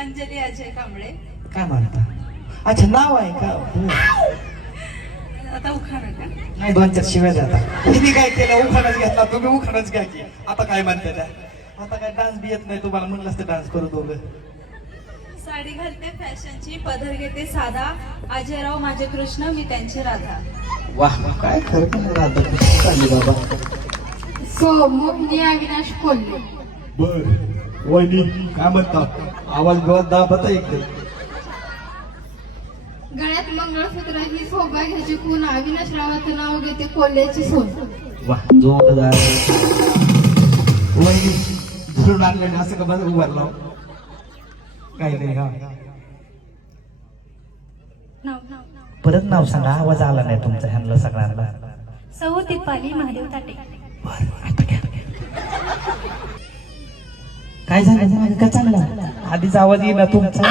अंजली अजय कांबळे. काय म्हणता? अच्छा नाव आहे का. आता उखाणा का? नाही दोन चार शिव्या जातात तिने काय केलं? उखाणच घेतला. तुम्ही उखाणच घ्या की. आता काय म्हणते त्या? आता काय डान्स बी येत नाही. तुम्हाला म्हणलं असतं डान्स करू दोघं. साडी घालते फॅशनची. पदर घेते साधा. अजयराव माझे कृष्ण मी त्यांचे राधा. वाह काय खरं चालली बाबा. सो मुगनी अविनाश कोल्हे. बर. वहिनी काय म्हणता? आवाज बिवाज दाबत इकडे. गळ्यात मंगळसूत्र ही सौभाग्याची खून अविनाश रावाचं नाव घेते कोल्ह्याची सोन. वाह जोरदार वहिनी धरून आणलेलं असं का बघ उभारला काही नाही हा. परत नाव सांगा आवाज आला नाही तुमचा ह्यांना सगळ्यांना. सौ दीपाली महादेव ताटे. काय झालं? का चांगला? आधीच आवाज येईना तुमचा.